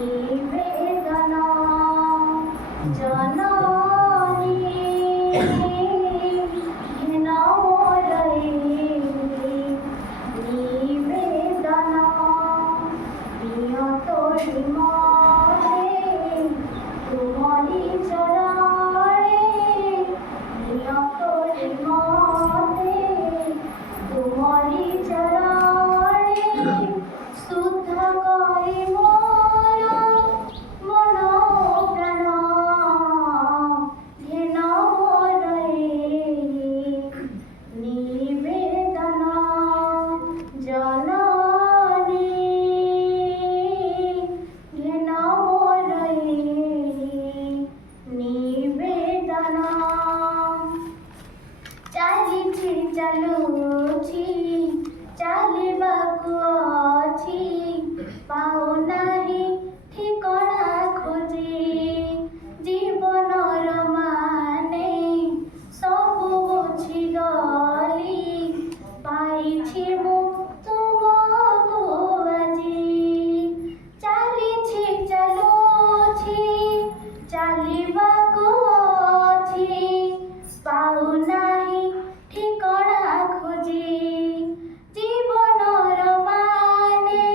নিবেদনা জননী ঘৃণাময় নিবেদনা প্রিয় তোরি মনে তুমরি চরণে প্রিয় তোরি মনে তুমরি চরণে শুদ্ধ করে মোর মন প্রাণ ঘেন মোরে নিবেদনা জননী ঘেন মোরে নিবেদনা ଚାଲିଛି ଚାଲୁଛି ଚାଲିବାକୁ ଅଛି ପାଉନାହିଁ ଠିକଣା ଖୋଜି ଜୀବନର ମାନେ ସବୁ ବୁଝିଗଲି ପାଇଛି ମୁଁ ତୁମକୁ ଆଜି ଚାଲିଛି ଚାଲୁଛି ଚାଲିବାକୁ ଅଛି ପାଉନାହିଁ ଠିକଣା ଖୋଜି ଜୀବନର ମାନେ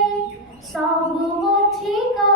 ସବୁ ବୁଝିଗଲି